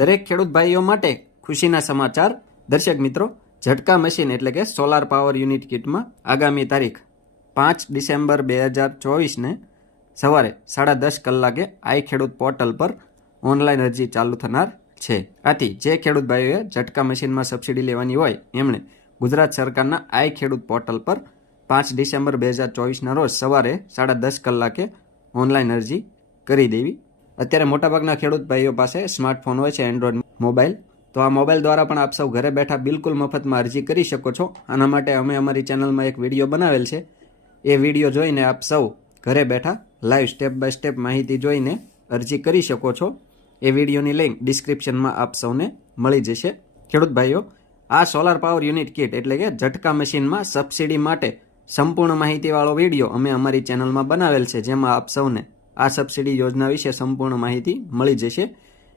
દરેક ખેડૂત ભાઈઓ માટે ખુશીના સમાચાર। દર્શક મિત્રો, ઝટકા મશીન એટલે કે સોલાર પાવર યુનિટ કિટમાં આગામી તારીખ 5 ડિસેમ્બર 2024ને સવારે 10:30 કલાકે આઈ ખેડૂત પોર્ટલ પર ઓનલાઈન અરજી ચાલુ થનાર છે। આથી જે ખેડૂત ભાઈઓએ ઝટકા મશીનમાં સબસિડી લેવાની હોય એમણે ગુજરાત સરકારના આઈ ખેડૂત પોર્ટલ પર 5 ડિસેમ્બર 2024ના રોજ સવારે 10:30 કલાકે ઓનલાઈન અરજી કરી દેવી। અત્યારે મોટાભાગના ખેડૂત ભાઈઓ પાસે સ્માર્ટફોન હોય છે, એન્ડ્રોઈડ મોબાઈલ, તો આ મોબાઈલ દ્વારા પણ આપ સૌ ઘરે બેઠા બિલકુલ મફતમાં અરજી કરી શકો છો। આના માટે અમે અમારી ચેનલમાં એક વિડીયો બનાવેલ છે, એ વિડીયો જોઈને આપ સૌ ઘરે બેઠા લાઈવ સ્ટેપ બાય સ્ટેપ માહિતી જોઈને અરજી કરી શકો છો। એ વિડીયોની લિંક ડિસ્ક્રિપ્શનમાં આપ સૌને મળી જશે। ખેડૂત ભાઈઓ, આ સોલાર પાવર યુનિટ કિટ એટલે કે ઝટકા મશીનમાં સબસિડી માટે સંપૂર્ણ માહિતીવાળો વિડીયો અમે અમારી ચેનલમાં બનાવેલ છે, જેમાં આપ સૌને આ સબસિડી યોજના વિશે સંપૂર્ણ માહિતી મળી જશે।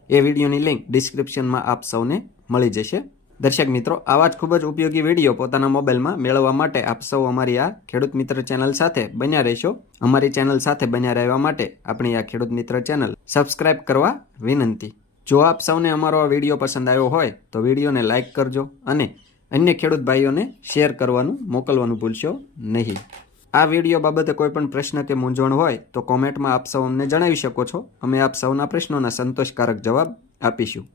એ વિડીયોની લિંક ડિસ્ક્રિપ્શનમાં આપ સૌને મળી જશે। દર્શક મિત્રો, આવા જ ખૂબ જ ઉપયોગી વિડીયો પોતાના મોબાઈલમાં મેળવવા માટે આપ સૌ અમારી આ ખેડૂત મિત્ર ચેનલ સાથે બન્યા રહેશો। અમારી ચેનલ સાથે બન્યા રહેવા માટે આપણી આ ખેડૂત મિત્ર ચેનલ સબસ્ક્રાઇબ કરવા વિનંતી। જો આપ સૌને અમારો આ વિડીયો પસંદ આવ્યો હોય તો વિડીયોને લાઇક કરજો અને અન્ય ખેડૂત ભાઈઓને શેર કરવાનું મોકલવાનું ભૂલશો નહીં। આ વિડીયો બાબતે કોઈ પણ પ્રશ્ન કે મૂંઝવણ હોય તો કોમેન્ટમાં આપ સૌ અમને જણાવી શકો છો। અમે આપ સૌના પ્રશ્નોના સંતોષકારક જવાબ આપીશું।